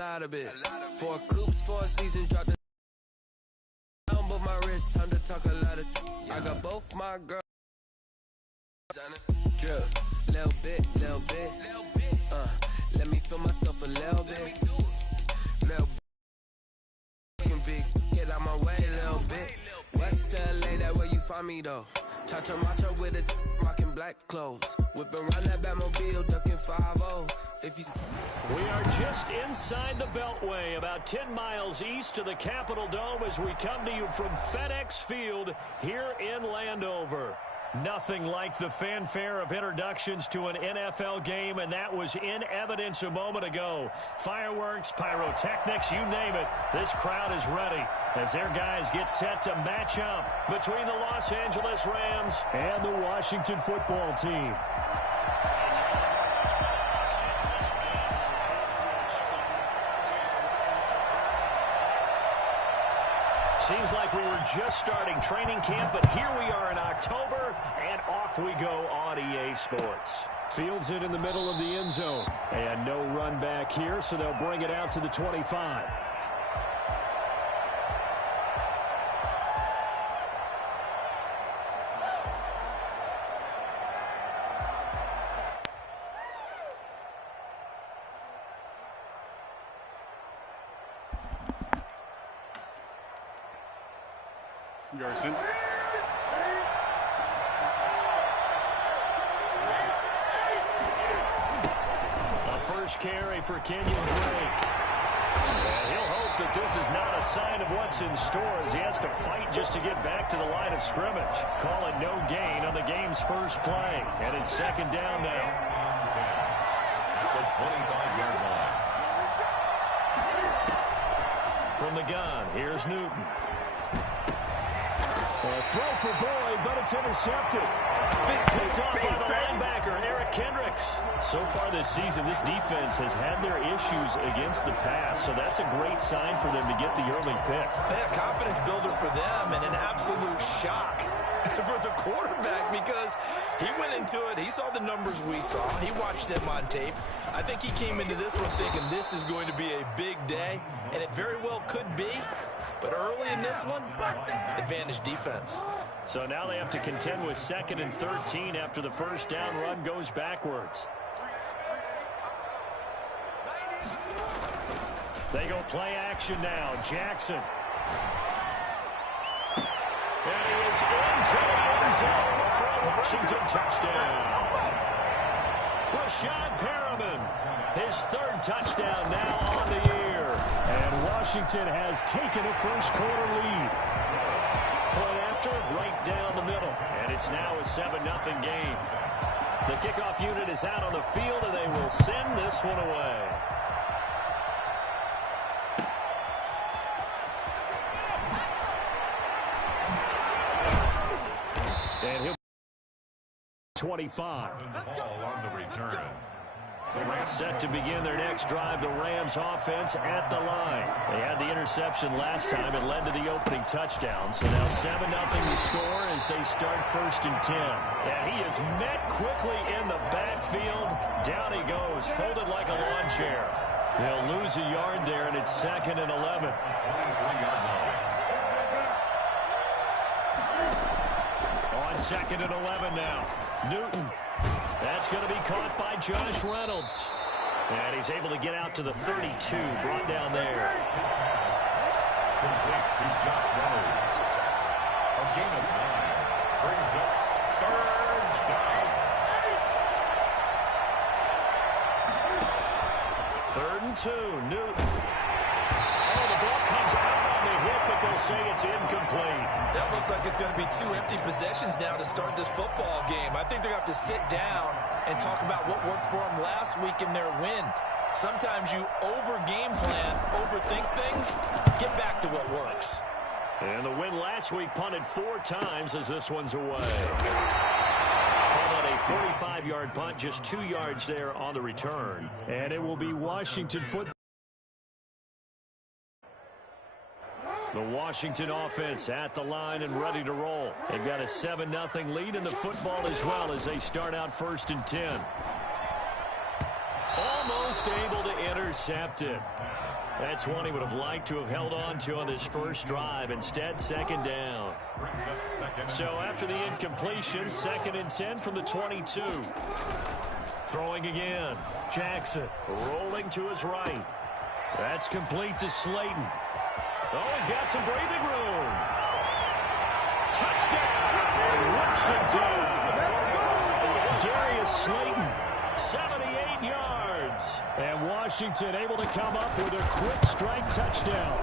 lot of it. 4 coops, 4 seasons, drop the down, but my wrist, time to talk a lot of. I got both my girls. Drip, little bit, let me feel myself a little bit. Little big, get out my way a little bit. West LA, that where you find me though. Cha-cha matcha with a rockin' black clothes. Whippin' around that Batmobile, duckin' 5-0. We are just inside the Beltway, about 10 miles east of the Capitol Dome as we come to you from FedEx Field here in Landover. Nothing like the fanfare of introductions to an NFL game, and that was in evidence a moment ago. Fireworks, pyrotechnics, you name it. This crowd is ready as their guys get set to match up between the Los Angeles Rams and the Washington football team. Seems like we were just starting training camp, but here we are in October, and off we go on EA Sports. Fields it in the middle of the end zone. And no run back here, so they'll bring it out to the 25. Garrison. A first carry for Kenyon Drake. And he'll hope that this is not a sign of what's in store as he has to fight just to get back to the line of scrimmage. Call it no gain on the game's first play. And it's second down now. The 25-yard line. From the gun, here's Newton. A throw for Boyd, but it's intercepted. Picked off by the linebacker, Eric Kendricks. So far this season, this defense has had their issues against the pass, so that's a great sign for them to get the early pick. Yeah, confidence builder for them and an absolute shock for the quarterback because he went into it. He saw the numbers we saw. He watched them on tape. I think he came into this one thinking this is going to be a big day, and it very well could be. But early in this one, advantage defense. So now they have to contend with 2nd and 13 after the first down run goes backwards. They go play action now. Jackson. And he is into the end zone for a Washington touchdown. Rashad Perriman, his 3rd touchdown now on the year. And Washington has taken a first-quarter lead. Point after, right down the middle. And it's now a 7-0 game. The kickoff unit is out on the field, and they will send this one away. And he'll 25. Ball on the return. Set to begin their next drive, the Rams offense at the line. They had the interception last time. It led to the opening touchdown. So now 7-0 the score as they start 1st and 10. And he is met quickly in the backfield. Down he goes, folded like a lawn chair. They'll lose a yard there, and it's 2nd and 11. On 2nd and 11 now. Newton. That's going to be caught by Josh Reynolds. And he's able to get out to the 32, brought down there. Complete to Josh Reynolds. A gain of 9 brings up 3rd down. 3rd and 2, Newton. Oh, the ball comes out on the hit, but they'll say it's incomplete. That looks like it's going to be 2 empty possessions now to start this football game. I think they're going to have to sit down and talk about what worked for them last week in their win. Sometimes you over-game plan, overthink things, get back to what works. And the win last week punted 4 times as this one's away. Call that a 45-yard punt, just 2 yards there on the return. And it will be Washington football. The Washington offense at the line and ready to roll. They've got a 7-0 lead in the football as well as they start out 1st and 10. Almost Just able to intercept it. That's one he would have liked to have held on to on his first drive. Instead, second down. So after the incompletion, 2nd and 10 from the 22. Throwing again. Jackson rolling to his right. That's complete to Slayton. Oh, he's got some breathing room. Touchdown, Washington. Darius Slayton, 78 yards. And Washington able to come up with a quick strike touchdown.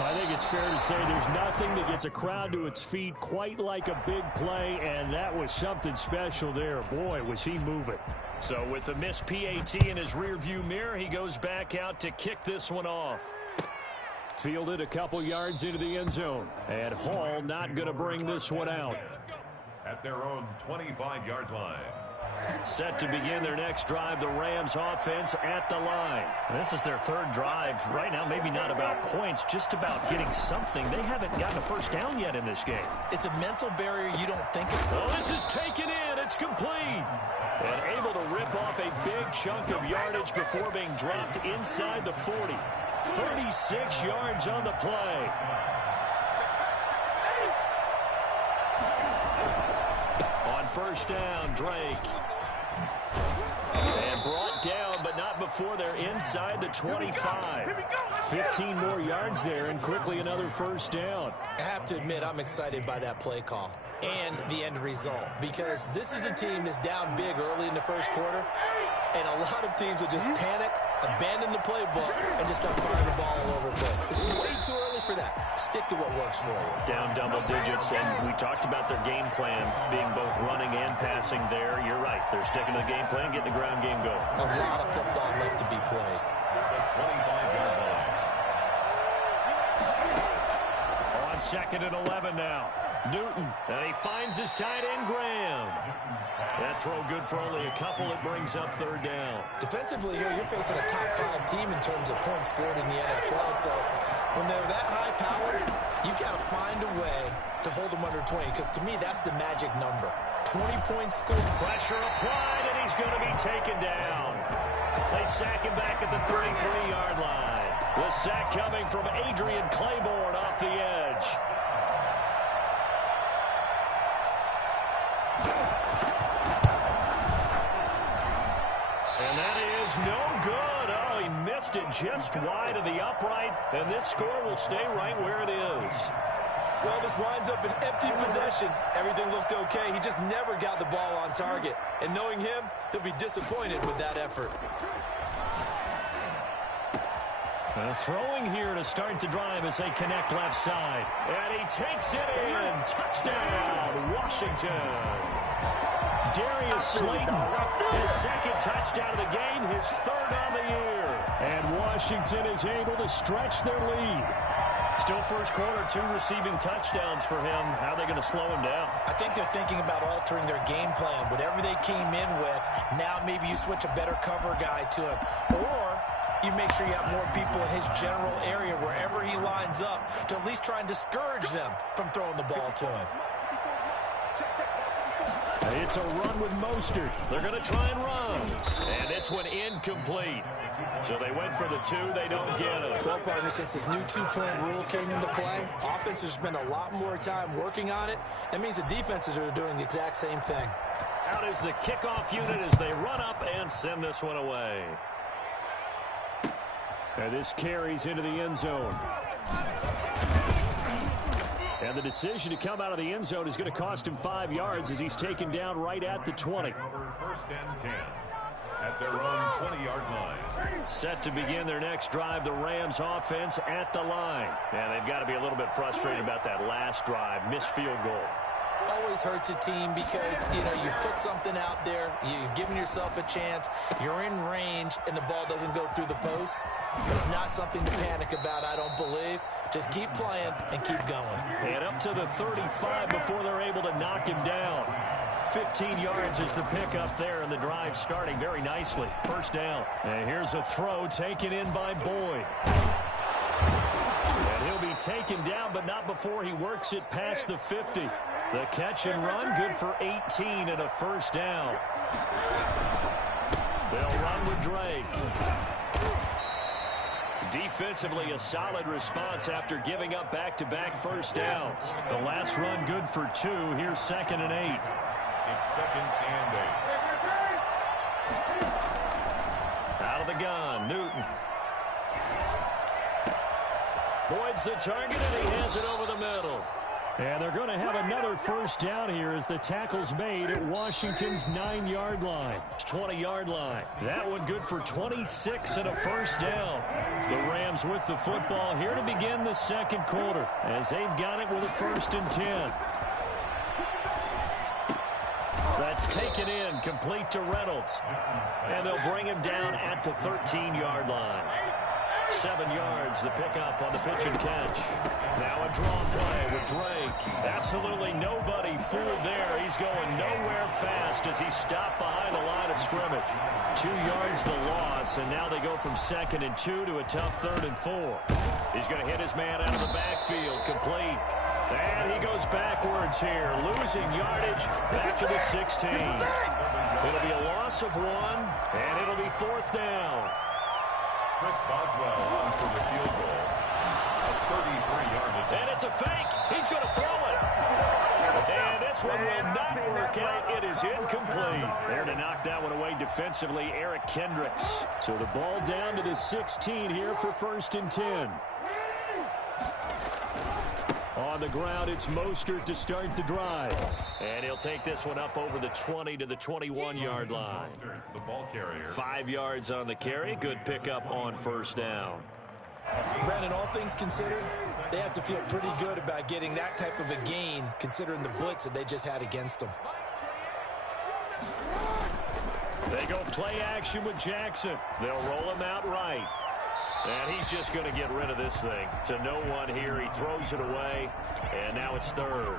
I think it's fair to say there's nothing that gets a crowd to its feet quite like a big play, and that was something special there. Boy, was he moving. So with the missed PAT in his rearview mirror, he goes back out to kick this one off. Fielded a couple yards into the end zone. And Hall not going to bring this one out. At their own 25-yard line. Set to begin their next drive, the Rams offense at the line. This is their 3rd drive. Right now, maybe not about points, just about getting something. They haven't gotten a first down yet in this game. It's a mental barrier you don't think of. Oh, this is taken in. It's complete. And able to rip off a big chunk of yardage before being dropped inside the 40. 36 yards on the play. On first down, Drake. And brought down, but not before they're inside the 25. 15 more yards there, and quickly another first down. I have to admit, I'm excited by that play call and the end result, because this is a team that's down big early in the first quarter, and a lot of teams will just panic, abandon the playbook, and just start firing the ball all over the place. It's way too early for that. Stick to what works for you. Down double digits, and we talked about their game plan being both running and passing there. You're right. They're sticking to the game plan, getting the ground game going. A lot of football left to be played. 25-yard line. On 2nd and 11 now. Newton, and he finds his tight end, Graham. That throw good for only a couple. It brings up 3rd down. Defensively here, you're facing a top 5 team in terms of points scored in the NFL. So when they're that high-powered, you got to find a way to hold them under 20, because to me, that's the magic number. 20 points scored. Pressure applied, and he's going to be taken down. They sack him back at the 33-yard line. The sack coming from Adrian Claiborne off the edge. And that is no good. Oh, he missed it just wide of the upright, and this score will stay right where it is. Well, this winds up an empty possession. Everything looked okay. He just never got the ball on target. And knowing him, he'll be disappointed with that effort. Throwing here to start the drive as they connect left side. And he takes it in. Touchdown, Washington. Darius Slayton, his 2nd touchdown of the game, his 3rd on the year. And Washington is able to stretch their lead. Still first quarter, 2 receiving touchdowns for him. How are they going to slow him down? I think they're thinking about altering their game plan. Whatever they came in with, now maybe you switch a better cover guy to him. Or you make sure you have more people in his general area wherever he lines up to at least try and discourage them from throwing the ball to him. It's a run with Mostert. They're going to try and run. And this one incomplete. So they went for the 2. They don't get it. Well, partner, since this new 2-point rule came into play, offenses spend a lot more time working on it. That means the defenses are doing the exact same thing. Out is the kickoff unit as they run up and send this one away. And this carries into the end zone. And the decision to come out of the end zone is going to cost him 5 yards as he's taken down right at the 20. First and 10 at their own 20-yard line. Set to begin their next drive, the Rams offense at the line. And they've got to be a little bit frustrated about that last drive, missed field goal. Always hurts a team because, you know, you put something out there, you've given yourself a chance, you're in range, and the ball doesn't go through the post. It's not something to panic about, I don't believe. Just keep playing and keep going. And up to the 35 before they're able to knock him down. 15 yards is the pickup there, and the drive starting very nicely. First down. And here's a throw taken in by Boyd. And he'll be taken down, but not before he works it past the 50. The catch and run, good for 18 and a first down. They'll run with Drake. defensively, a solid response after giving up back-to-back first downs. The last run good for 2. Here's 2nd and 8. It's 2nd and 8. Out of the gun, Newton. Boyd's the target, and he has it over the middle. And they're going to have another first down here as the tackle's made at Washington's 9-yard line. 20-yard line. That one good for 26 and a first down. The Rams with the football here to begin the second quarter as they've got it with a 1st and 10. That's taken in, complete to Reynolds. And they'll bring him down at the 13-yard line. 7 yards, the pickup on the pitch and catch. Now a draw play with Drake. Absolutely nobody fooled there. He's going nowhere fast as he stopped behind the line of scrimmage. 2 yards the loss, and now they go from 2nd and 2 to a tough 3rd and 4. He's going to hit his man out of the backfield, complete. And he goes backwards here, losing yardage back to the 16. It'll be a loss of 1, and it'll be 4th down. Chris Boswell on for the field goal. A 33-yard attempt. And it's a fake. He's going to throw it. And this one will not work out. It is incomplete. There to knock that one away defensively, Eric Kendricks. So the ball down to the 16 here for 1st and 10. On the ground, it's Mostert to start the drive. And he'll take this one up over the 20 to the 21-yard line. The ball carrier. 5 yards on the carry. Good pickup on 1st down. Brandon, all things considered, they have to feel pretty good about getting that type of a gain considering the blitz that they just had against them. They go play action with Jackson. They'll roll him out right. And he's just going to get rid of this thing. To no one here. He throws it away. And now it's 3rd.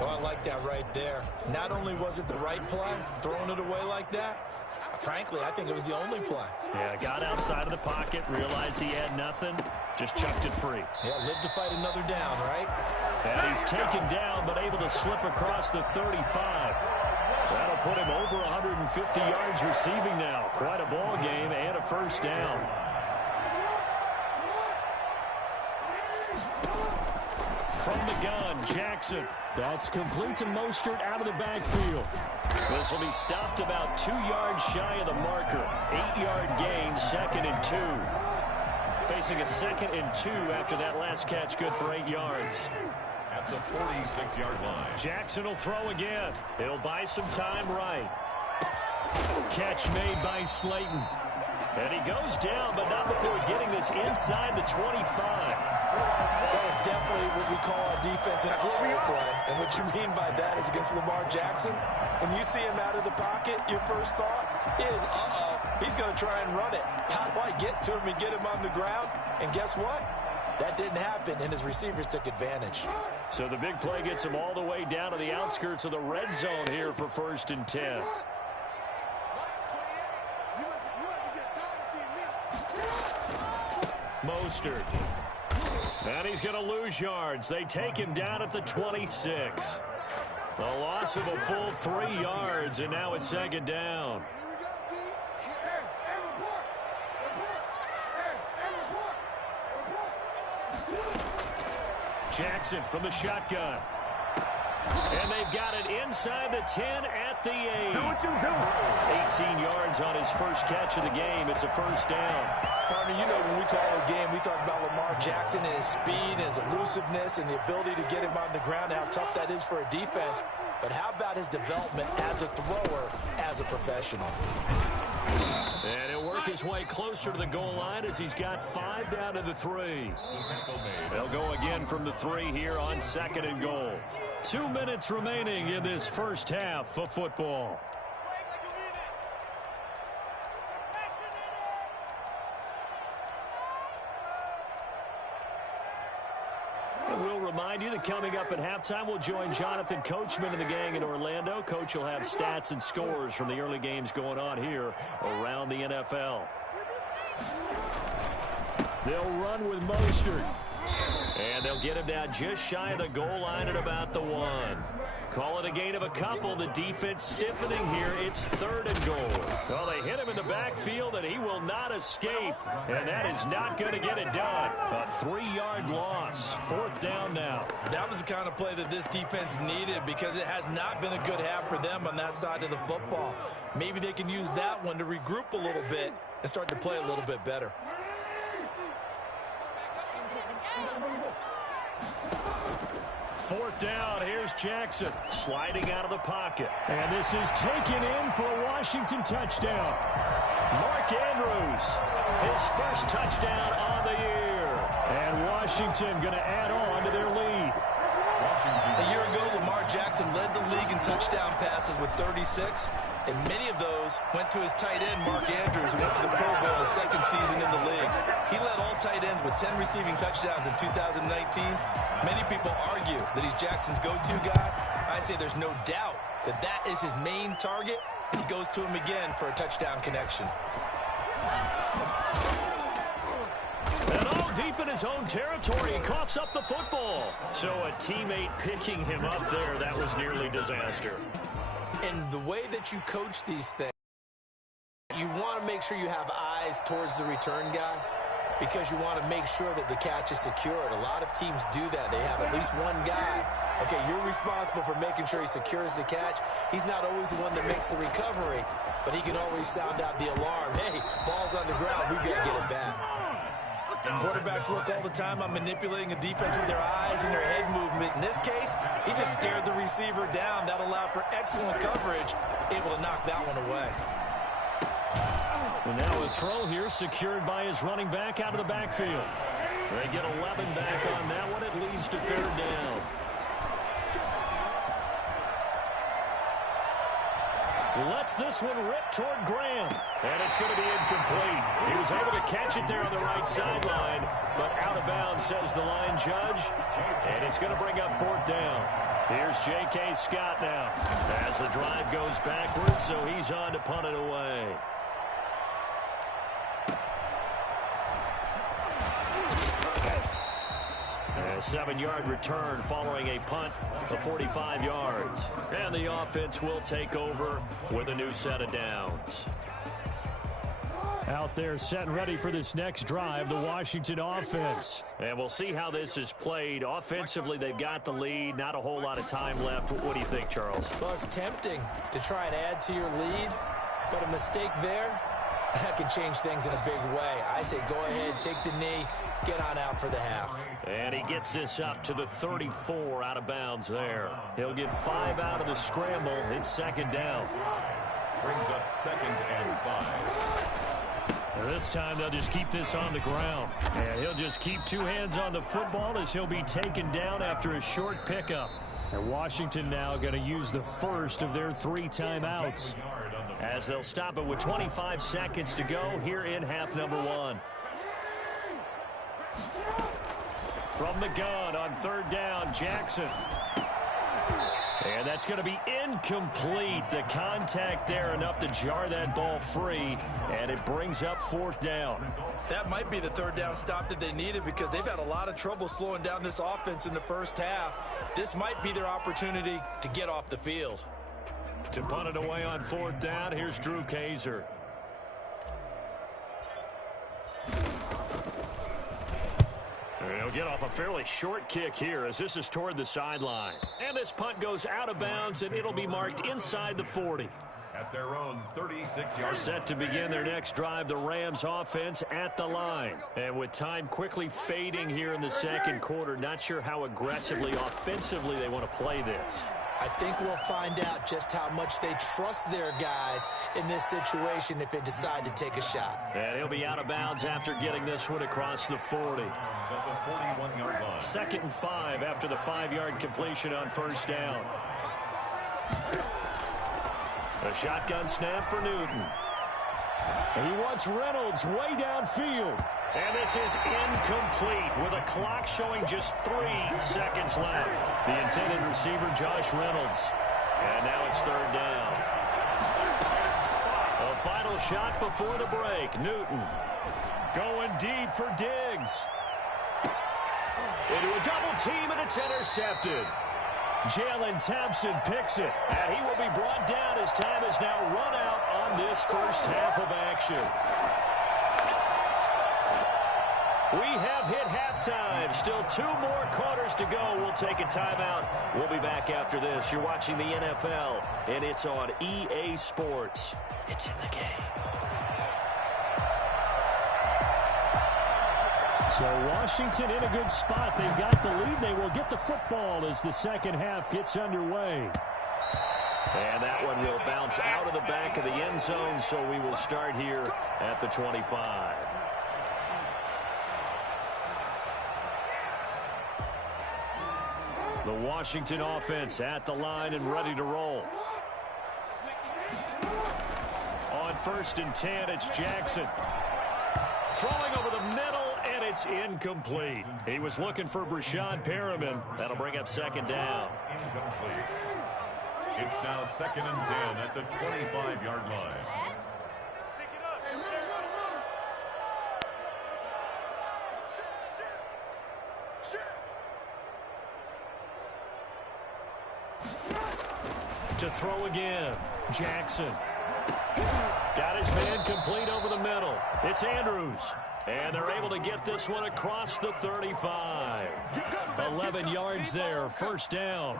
Oh, I like that right there. Not only was it the right play, throwing it away like that, frankly, I think it was the only play. Yeah, got outside of the pocket, realized he had nothing, just chucked it free. Yeah, live to fight another down, right? And he's taken down, but able to slip across the 35. That'll put him over 150 yards receiving now. Quite a ball game and a 1st down. From the gun, Jackson. That's complete to Mostert out of the backfield. This will be stopped about 2 yards shy of the marker. 8-yard gain, 2nd and 2. Facing a 2nd and 2 after that last catch, good for 8 yards. At the 46-yard line. Jackson will throw again. He'll buy some time right. Catch made by Slayton. And he goes down, but not before getting this inside the 25. That was definitely what we call our defense an auto play. And what you mean by that is against Lamar Jackson, when you see him out of the pocket, your first thought is, he's going to try and run it. How do I get to him and get him on the ground? And guess what? That didn't happen, and his receivers took advantage. So the big play gets him all the way down to the outskirts of the red zone here for 1st and 10. Mostert. And he's going to lose yards. They take him down at the 26. A loss of a full 3 yards, and now it's 2nd down. Jackson from the shotgun. And they've got it inside the 10 at the 8. 18 yards on his first catch of the game. It's a 1st down. Partner, you know when we call a game, we talk about Lamar Jackson and his speed, and his elusiveness, and the ability to get him on the ground, how tough that is for a defense. But how about his development as a thrower, as a professional? And he'll work his way closer to the goal line as he's got 5 down to the 3. They'll go again from the 3 here on 2nd and goal. 2 minutes remaining in this first half of football. And we'll remind you that coming up at halftime, we'll join Jonathan Coachman and the gang in Orlando. Coach will have stats and scores from the early games going on here around the NFL. They'll run with Mostert. And they'll get him down just shy of the goal line at about the 1. Call it a gain of a couple. The defense stiffening here. It's 3rd and goal. Well, they hit him in the backfield, and he will not escape. And that is not going to get it done. A 3-yard loss. 4th down now. That was the kind of play that this defense needed because it has not been a good half for them on that side of the football. Maybe they can use that one to regroup a little bit and start to play a little bit better. Fourth down, here's Jackson sliding out of the pocket. And this is taken in for a Washington touchdown. Mark Andrews, his first touchdown on the year. And Washington going to add on to their lead. A year ago, Lamar Jackson led the league in touchdown passes with 36, and many of those went to his tight end, Mark Andrews, who went to the Pro Bowl in his 2nd season in the league. He led all tight ends with 10 receiving touchdowns in 2019. Many people argue that he's Jackson's go-to guy. I say there's no doubt that that is his main target, and he goes to him again for a touchdown connection. And all deep in his own territory, he coughs up the football. So a teammate picking him up there, that was nearly disaster. And the way that you coach these things, you want to make sure you have eyes towards the return guy because you want to make sure that the catch is secured. A lot of teams do that. They have at least one guy. Okay, you're responsible for making sure he secures the catch. He's not always the one that makes the recovery, but he can always sound out the alarm. Hey, ball's on the ground. We've got to get it back. Quarterbacks work all the time on manipulating a defense with their eyes and their head movement. In this case, he just stared the receiver down. That allowed for excellent coverage, able to knock that one away. And now a throw here secured by his running back out of the backfield. They get 11 back on that one. It leads to 3rd down. Lets this one rip toward Graham. And it's going to be incomplete. He was able to catch it there on the right sideline, but out of bounds, says the line judge. And it's going to bring up 4th down. Here's J.K. Scott now as the drive goes backwards, so he's on to punt it away. A 7-yard return following a punt of 45 yards. And the offense will take over with a new set of downs. Out there set and ready for this next drive, the Washington offense. And we'll see how this is played. Offensively, they've got the lead. Not a whole lot of time left. What do you think, Charles? Well, it's tempting to try and add to your lead, but a mistake there, that could change things in a big way. I say go ahead, take the knee, get on out for the half. And he gets this up to the 34 out of bounds there. He'll get 5 out of the scramble. It's 2nd down. Brings up 2nd and 5. This time they'll just keep this on the ground. And he'll just keep 2 hands on the football as he'll be taken down after a short pickup. And Washington now going to use the first of their 3 timeouts as they'll stop it with 25 seconds to go here in half number 1. From the gun on 3rd down, Jackson. And that's going to be incomplete. The contact there enough to jar that ball free, and it brings up 4th down. That might be the 3rd down stop that they needed because they've had a lot of trouble slowing down this offense in the first half. This might be their opportunity to get off the field. To punt it away on 4th down, here's Drew Kaiser. He'll get off a fairly short kick here as this is toward the sideline. And this punt goes out of bounds, and it'll be marked inside the 40. At their own 36-yard. Set to begin their next drive, the Rams offense at the line. And with time quickly fading here in the 2nd quarter, not sure how aggressively, offensively they want to play this. I think we'll find out just how much they trust their guys in this situation if they decide to take a shot. And he'll be out of bounds after getting this one across the 40. 2nd and 5 after the 5-yard completion on 1st down. A shotgun snap for Newton. And he wants Reynolds way downfield. And this is incomplete with a clock showing just 3 seconds left. The intended receiver, Josh Reynolds. And now it's 3rd down. A final shot before the break. Newton going deep for Diggs. Into a double team, and it's intercepted. Jalen Thompson picks it, and he will be brought down as time has now run out on this first half of action. We have hit halftime. Still 2 more quarters to go. We'll take a timeout. We'll be back after this. You're watching the NFL, and it's on EA Sports. It's in the game. So Washington in a good spot. They've got the lead. They will get the football as the second half gets underway. And that one will bounce out of the back of the end zone, so we will start here at the 25. The Washington offense at the line and ready to roll. On 1st and 10, it's Jackson. Throwing over the middle, and it's incomplete. He was looking for Brashad Perriman. That'll bring up 2nd down. Incomplete. It's now 2nd and 10 at the 25-yard line. To throw again, Jackson. Got his man complete over the middle. It's Andrews. And they're able to get this one across the 35. 11 yards there, 1st down.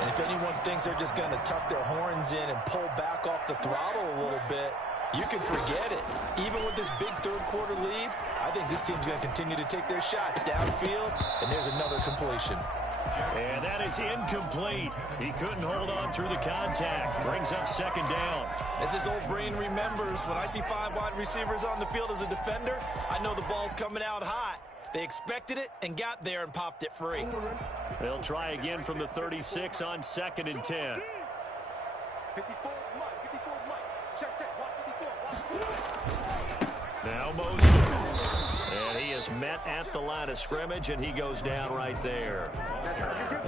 And if anyone thinks they're just going to tuck their horns in and pull back off the throttle a little bit, you can forget it. Even with this big 3rd quarter lead, I think this team's going to continue to take their shots downfield, and there's another completion. And that is incomplete. He couldn't hold on through the contact. Brings up 2nd down. As his old brain remembers, when I see 5 wide receivers on the field as a defender, I know the ball's coming out hot. They expected it and got there and popped it free. They'll try again from the 36 on 2nd and 10. 54 Mike. Check. Watch 54. Now Mosley. And he is met at the line of scrimmage, and he goes down right there.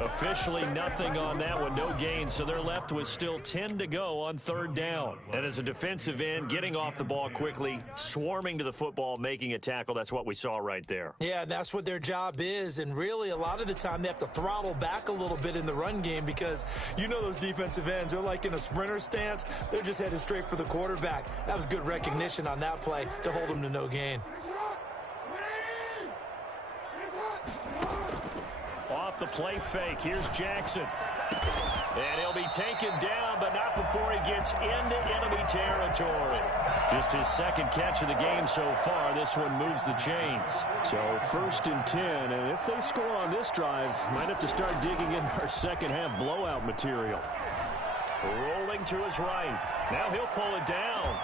Officially nothing on that one, no gain, so they're left with still 10 to go on 3rd down. And as a defensive end, getting off the ball quickly, swarming to the football, making a tackle, that's what we saw right there. Yeah, that's what their job is, and really a lot of the time they have to throttle back a little bit in the run game because you know those defensive ends, they're like in a sprinter stance. They're just headed straight for the quarterback. That was good recognition on that play to hold them to no gain. Off the play fake, here's Jackson. And he'll be taken down, but not before he gets into enemy territory. Just his 2nd catch of the game so far. This one moves the chains. So 1st and 10, and if they score on this drive, might have to start digging in our second half blowout material. Rolling to his right. Now he'll pull it down.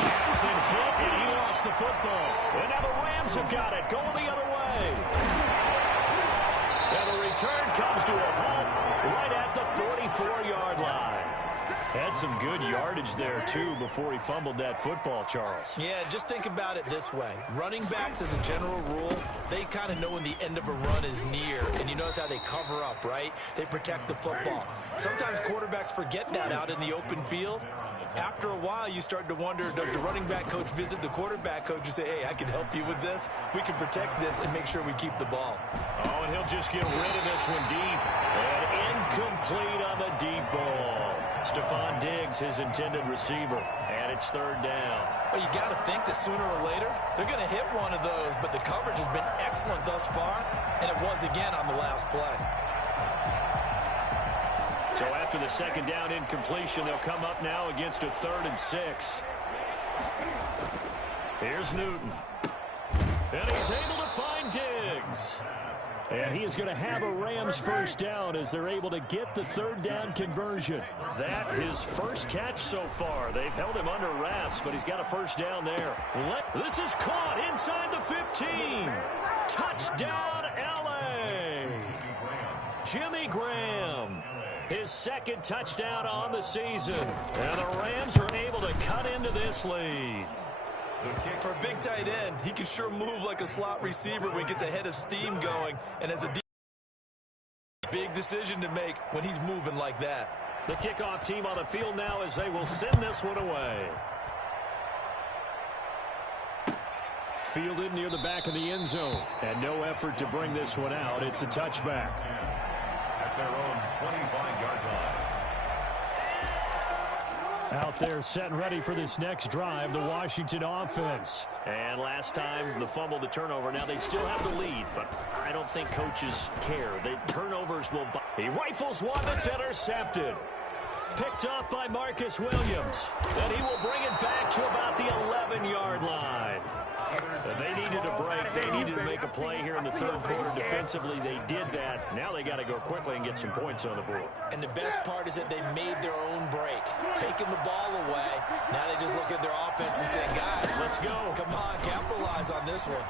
Jackson hit, and he lost the football. And now the Rams have got it, going the other way. And the return comes to a halt right at the 44-yard line. Had some good yardage there, too, before he fumbled that football, Charles. Yeah, just think about it this way. Running backs, as a general rule, they kind of know when the end of a run is near. And you notice how they cover up, right? They protect the football. Sometimes quarterbacks forget that out in the open field. After a while, you start to wonder, does the running back coach visit the quarterback coach and say, hey, I can help you with this. We can protect this and make sure we keep the ball. Oh, and he'll just get rid of this one deep. And incomplete on the deep ball. Stephon Diggs, his intended receiver. And it's 3rd down. Well, you got to think that sooner or later, they're going to hit one of those. But the coverage has been excellent thus far. And it was again on the last play. So after the 2nd down incompletion, they'll come up now against a 3rd and 6. Here's Newton. And he's able to find Diggs. And he is going to have a Rams 1st down as they're able to get the 3rd down conversion. That his 1st catch so far. They've held him under wraps, but he's got a 1st down there. This is caught inside the 15. Touchdown, L.A. Jimmy Graham. His 2nd touchdown on the season. And the Rams are able to cut into this lead. For a big tight end, he can sure move like a slot receiver when he gets a head of steam going. And as a big decision to make when he's moving like that. The kickoff team on the field now as they will send this one away. Fielded near the back of the end zone. And no effort to bring this one out. It's a touchback. At their own 25-yard line. Out there set and ready for this next drive, the Washington offense. And last time, the fumble, the turnover. Now they still have the lead, but I don't think coaches care. The turnovers will... He rifles one that's intercepted. Picked off by Marcus Williams. And he will bring it back to about the 11-yard line. They needed a break. They needed to make a play here in the third quarter defensively. They did that. Now they got to go quickly and get some points on the board. And the best part is that they made their own break, taking the ball away. Now they just look at their offense and say, guys, let's go. Come on, capitalize on this one.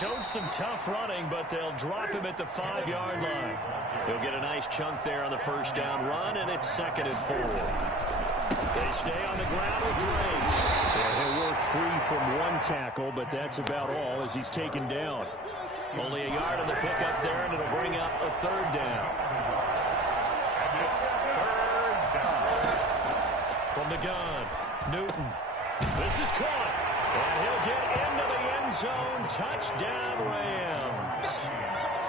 Showed some tough running, but they'll drop him at the 5-yard line. He'll get a nice chunk there on the first down run, and it's 2nd and 4. They stay on the ground with Drake. Yeah, he'll work free from one tackle, but that's about all as he's taken down. Only a yard on the pickup there, and it'll bring up a 3rd down. And it's 3rd down. From the gun, Newton. This is caught. And he'll get into the end zone. Touchdown, Rams.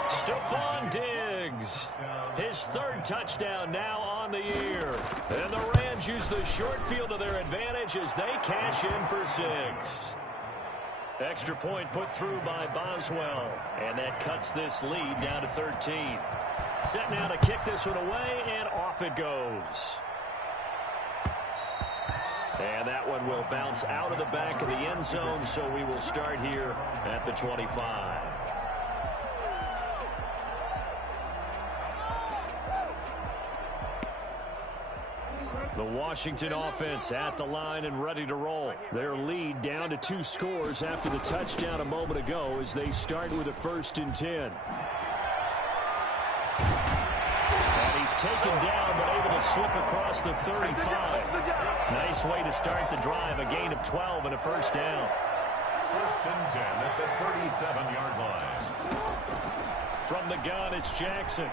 Stephon Diggs. His 3rd touchdown now on the year. And the Rams use the short field to their advantage as they cash in for 6. Extra point put through by Boswell. And that cuts this lead down to 13. Set now to kick this one away, and off it goes. And that one will bounce out of the back of the end zone, so we will start here at the 25. The Washington offense at the line and ready to roll. Their lead down to 2 scores after the touchdown a moment ago as they start with a 1st and 10. He's taken down, but able to slip across the 35. Nice way to start the drive, a gain of 12 and a 1st down. 1st and 10 at the 37-yard line. From the gun, it's Jackson.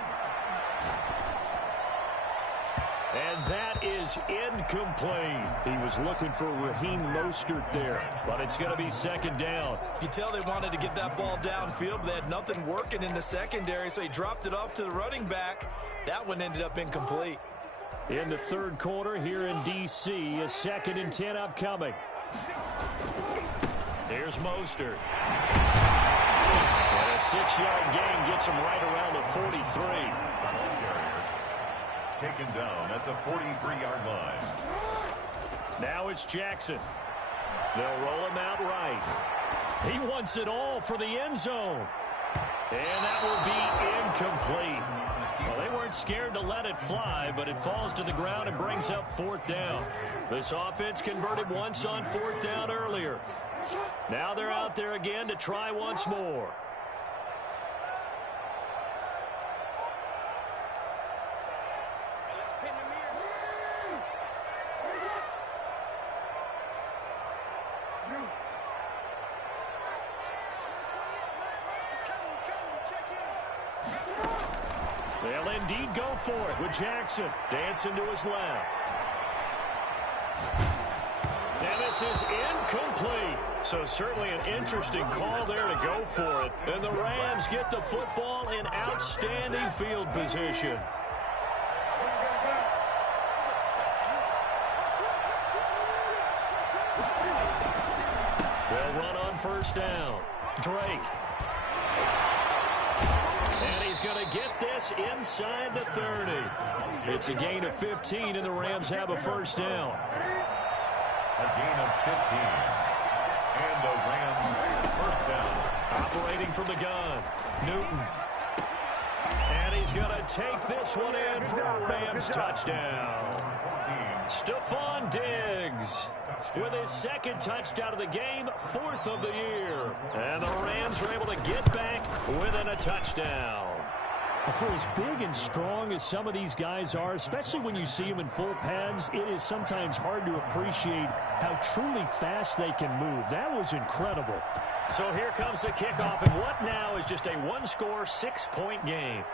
And that is incomplete. He was looking for Raheem Mostert there, but it's going to be 2nd down. You can tell they wanted to get that ball downfield, but they had nothing working in the secondary, so he dropped it off to the running back. That one ended up incomplete. In the 3rd quarter here in D.C., a 2nd and 10 upcoming. Here's Mostert. And a 6-yard gain gets him right around the 43. Taken down at the 43-yard line. Now it's Jackson. They'll roll him out right. He wants it all for the end zone. And that will be incomplete. Well, they weren't scared to let it fly, but it falls to the ground and brings up 4th down. This offense converted once on 4th down earlier. Now they're out there again to try once more. They'll indeed go for it with Jackson dancing to his left. And this is incomplete. So certainly an interesting call there to go for it. And the Rams get the football in outstanding field position. They'll run on 1st down. Drake. And he's going to get this inside the 30. It's a gain of 15, and the Rams have a 1st down. A gain of 15. And the Rams 1st down. Operating from the gun, Newton. And he's going to take this one in for a Rams touchdown. Stephon Diggs with his 2nd touchdown of the game, 4th of the year. And the Rams are able to get back within a touchdown. For as big and strong as some of these guys are, especially when you see them in full pads, it is sometimes hard to appreciate how truly fast they can move. That was incredible. So here comes the kickoff, and what now is just a 1-score, 6-point game.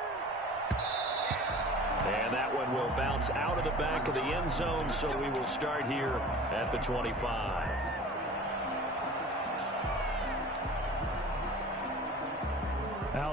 And that one will bounce out of the back of the end zone, so we will start here at the 25.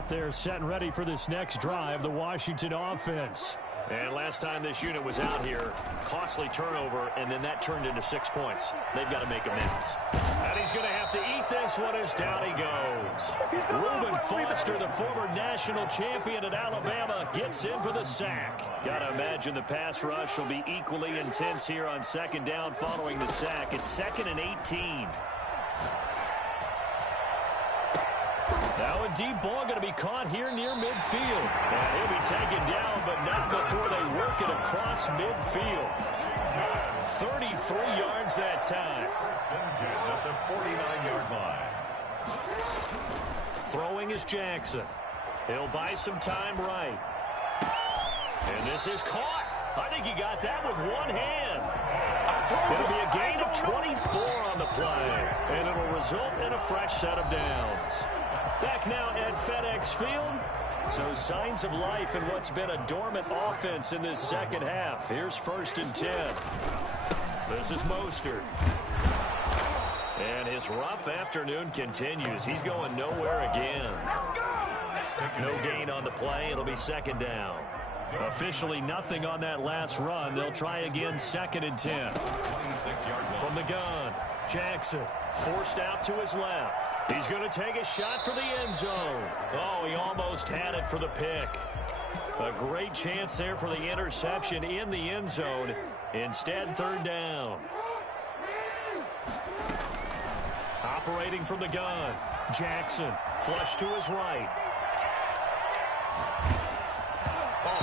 out there setting ready for this next drive, the Washington offense. And last time this unit was out here, costly turnover, and then that turned into 6 points. They've got to make amends. And he's going to have to eat this one as down he goes. Reuben Foster, the former national champion at Alabama, gets in for the sack. Got to imagine the pass rush will be equally intense here on second down following the sack. It's 2nd and 18. Now a deep ball going to be caught here near midfield. And he'll be taken down, but not before they work it across midfield. 33 yards that time. At the 49-yard line. Throwing is Jackson. He'll buy some time right. And this is caught. I think he got that with one hand. It'll be a gain of 24 on the play. And it'll result in a fresh set of downs. Back now at FedEx Field. So signs of life in what's been a dormant offense in this second half. Here's 1st and 10. This is Mostert. And his rough afternoon continues. He's going nowhere again. No gain on the play. It'll be 2nd down. Officially nothing on that last run. They'll try again 2nd and 10. From the gun, Jackson forced out to his left. He's going to take a shot for the end zone. Oh, he almost had it for the pick. A great chance there for the interception in the end zone. Instead, 3rd down. Operating from the gun, Jackson flush to his right.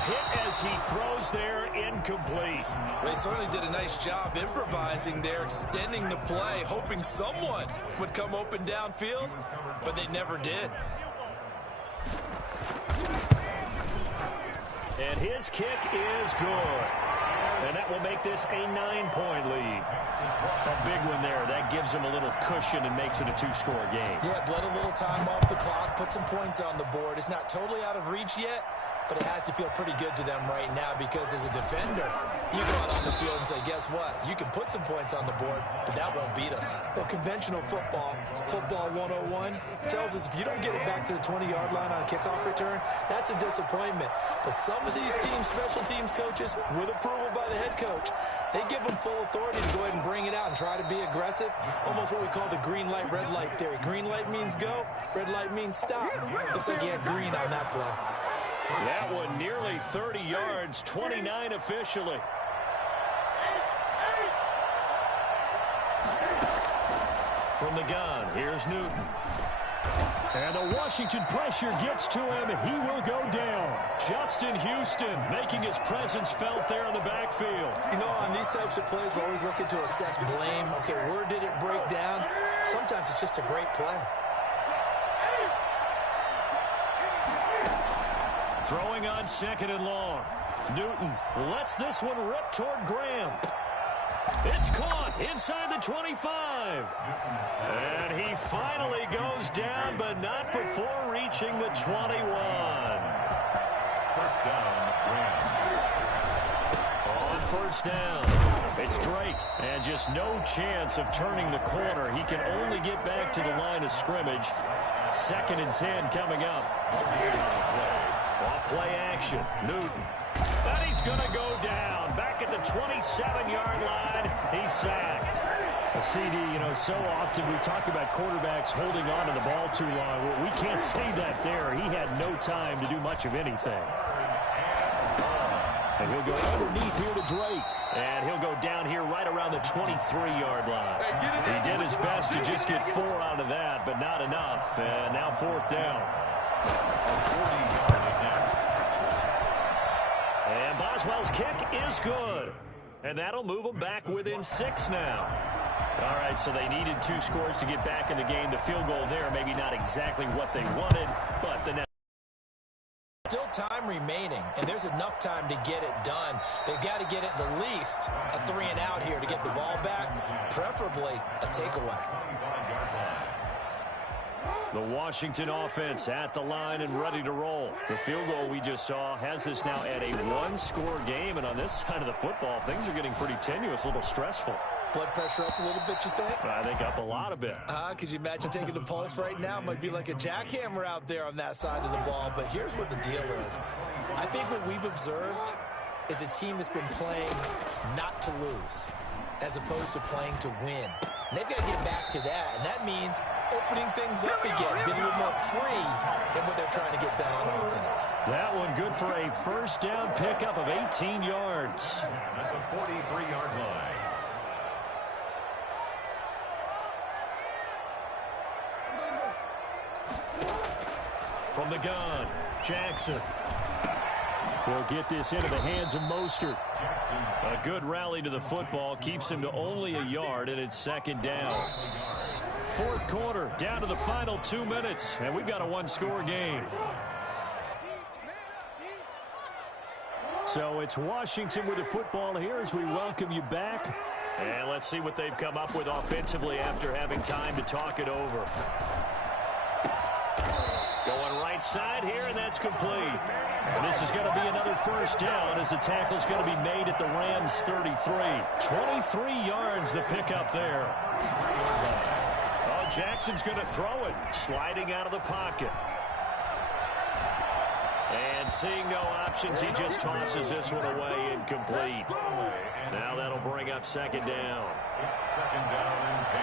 Hit as he throws there, incomplete. They certainly did a nice job improvising there, extending the play, hoping someone would come open downfield, but they never did. And his kick is good. And that will make this a 9-point lead. A big one there. That gives him a little cushion and makes it a 2-score game. Yeah, let a little time off the clock, put some points on the board. It's not totally out of reach yet, but it has to feel pretty good to them right now because as a defender, you go out on the field and say, guess what? You can put some points on the board, but that won't beat us. Well, conventional football 101, tells us if you don't get it back to the 20-yard line on a kickoff return, that's a disappointment. But some of these teams, special teams coaches, with approval by the head coach, they give them full authority to go ahead and bring it out and try to be aggressive. Almost what we call the green light, red light theory. Green light means go, red light means stop. Looks like he had green on that play. That one nearly 30 yards, 29 officially. From the gun, here's Newton. And the Washington pressure gets to him. He will go down. Justin Houston making his presence felt there in the backfield. You know, on these types of plays, we're always looking to assess blame. Okay, where did it break down? Sometimes it's just a great play. Throwing on 2nd and long. Newton lets this one rip toward Graham. It's caught inside the 25. And he finally goes down, but not before reaching the 21. 1st down, Graham. On 1st down, it's Drake. And just no chance of turning the corner. He can only get back to the line of scrimmage. 2nd and 10 coming up. Off play action, Newton. And he's going to go down. Back at the 27-yard line, he's sacked. CD, you know, so often we talk about quarterbacks holding on to the ball too long. Well, we can't say that there. He had no time to do much of anything. And he'll go underneath here to Drake. And he'll go down here right around the 23-yard line. He did his best to just get 4 out of that, but not enough. And now 4th down. And Boswell's kick is good. And that'll move them back within 6 now. All right, so they needed 2 scores to get back in the game. The field goal there, maybe not exactly what they wanted, but the next. Still time remaining, and there's enough time to get it done. They've got to get it the least a 3 and out here to get the ball back, preferably a takeaway. The Washington offense at the line and ready to roll. The field goal we just saw has us now at a 1-score game, and on this side of the football, things are getting pretty tenuous, a little stressful. Blood pressure up a little bit, you think? I think up a lot of bit. Could you imagine taking the pulse right now? It might be like a jackhammer out there on that side of the ball. But here's what the deal is. I think what we've observed is a team that's been playing not to lose as opposed to playing to win. And they've got to get back to that, and that means opening things up again, being a little more free in what they're trying to get done on offense. That one good for a first down pickup of 18 yards. That's a 43-yard line. From the gun, Jackson will get this into the hands of Mostert. A good rally to the football keeps him to only a yard, and it's second down. Fourth quarter, down to the final 2 minutes, and we've got a one-score game. So it's Washington with the football here as we welcome you back. And let's see what they've come up with offensively after having time to talk it over. Going right side here, and that's complete. And this is going to be another first down as the tackle's going to be made at the Rams' 33. 23 yards the pickup there. Oh, Jackson's going to throw it, sliding out of the pocket. And seeing no options, he just tosses this one away, incomplete. Now that'll bring up second down. It's second down and 10.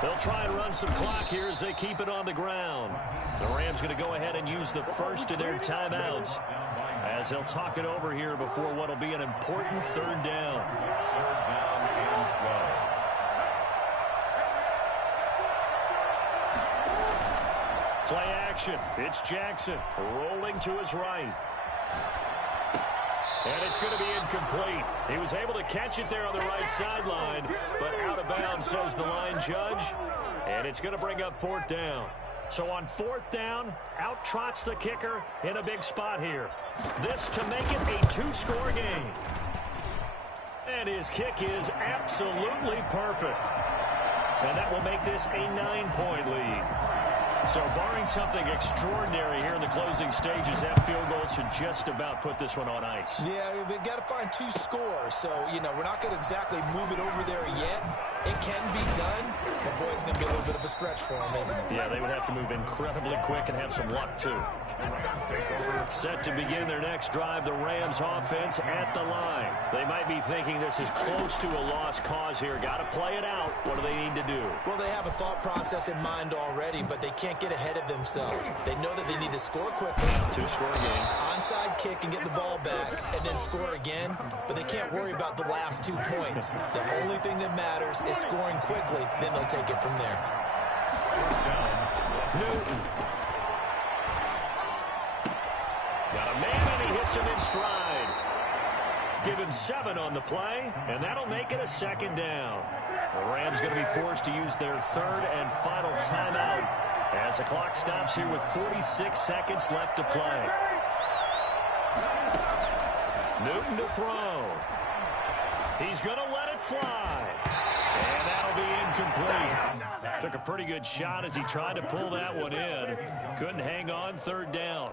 They'll try and run some clock here as they keep it on the ground. The Rams going to go ahead and use the first of their timeouts as they'll talk it over here before what will be an important third down. Third down and 12. Play action. It's Jackson rolling to his right. And it's going to be incomplete. He was able to catch it there on the right sideline, but out of bounds, says the line judge. And it's going to bring up fourth down. So on fourth down, out trots the kicker in a big spot here. This to make it a two-score game. And his kick is absolutely perfect. And that will make this a 9-point lead. So barring something extraordinary here in the closing stages, that field goal should just about put this one on ice. Yeah, we've got to find two scores. So, we're not going to exactly move it over there yet. It can be done, but boy, it's going to be a little bit of a stretch for them, isn't it? Yeah, they would have to move incredibly quick and have some luck, too. Set to begin their next drive, the Rams offense at the line. They might be thinking this is close to a lost cause here. Got to play it out. What do they need to do? Well, they have a thought process in mind already, but they can't get ahead of themselves. They know that they need to score quickly. Two-score game. Onside kick and get the ball back and then score again, but they can't worry about the last 2 points. The only thing that matters is scoring quickly, then they'll take it from there. Newton. Got a man, and he hits him in stride. Give him 7 on the play, and that'll make it a second down. The Rams going to be forced to use their third and final timeout as the clock stops here with 46 seconds left to play. Newton to throw. He's going to let it fly. And that'll be incomplete. Took a pretty good shot as he tried to pull that one in. Couldn't hang on, third down.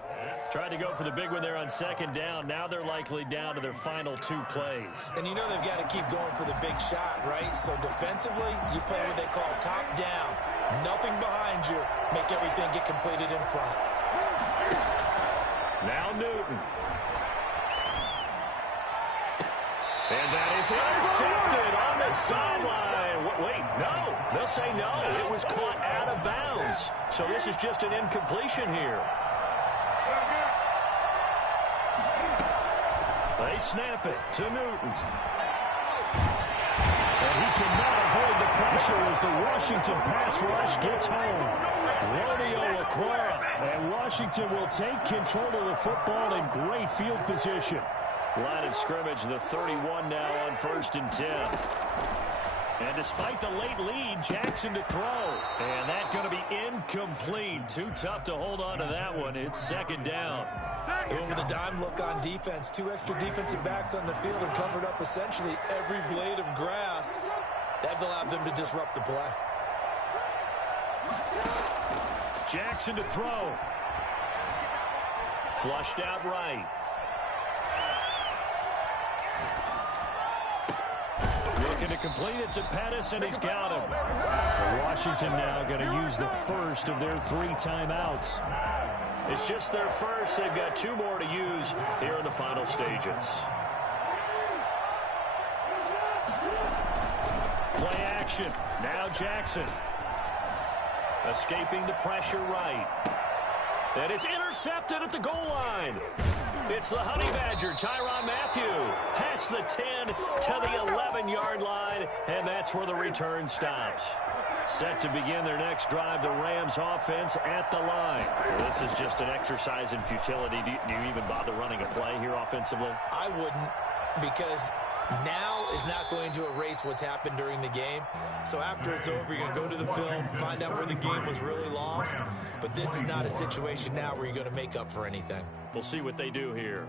Tried to go for the big one there on second down. Now they're likely down to their final 2 plays. And they've got to keep going for the big shot, right? So defensively, you play what they call top down. Nothing behind you. Make everything get completed in front. Now Newton. And that is intercepted on the sideline. Wait, no. They'll say no. It was caught out of bounds. So this is just an incompletion here. They snap it to Newton. And he cannot avoid the pressure as the Washington pass rush gets home. Romeo Okwara. And Washington will take control of the football in great field position. Line of scrimmage, the 31 now on 1st and 10. And despite the late lead, Jackson to throw. And that's going to be incomplete. Too tough to hold on to that one. It's second down. Going with a dime look on defense. 2 extra defensive backs on the field and covered up essentially every blade of grass. That allowed them to disrupt the play. Jackson to throw. Flushed out right. looking to complete it to Pettis, and he's got him. Well, Washington now going to use the first of their 3 timeouts. It's just their first. They've got 2 more to use here in the final stages. Play action. Now Jackson. Escaping the pressure right. And it's intercepted at the goal line. It's the Honey Badger, Tyrann Mathieu, past the 10 to the 11-yard line, and that's where the return stops. Set to begin their next drive, the Rams offense at the line. Well, this is just an exercise in futility. Do you even bother running a play here offensively? I wouldn't, because now is not going to erase what's happened during the game. So after it's over, you're going to go to the film, find out where the game was really lost. But this is not a situation now where you're going to make up for anything. We'll see what they do here.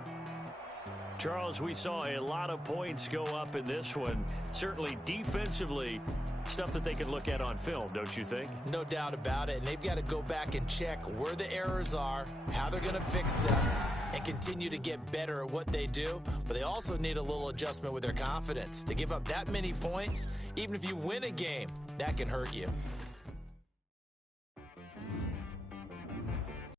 Charles, we saw a lot of points go up in this one. Certainly defensively, stuff that they can look at on film, don't you think? No doubt about it. And they've got to go back and check where the errors are, how they're going to fix them, and continue to get better at what they do. But they also need a little adjustment with their confidence. To give up that many points, even if you win a game, that can hurt you.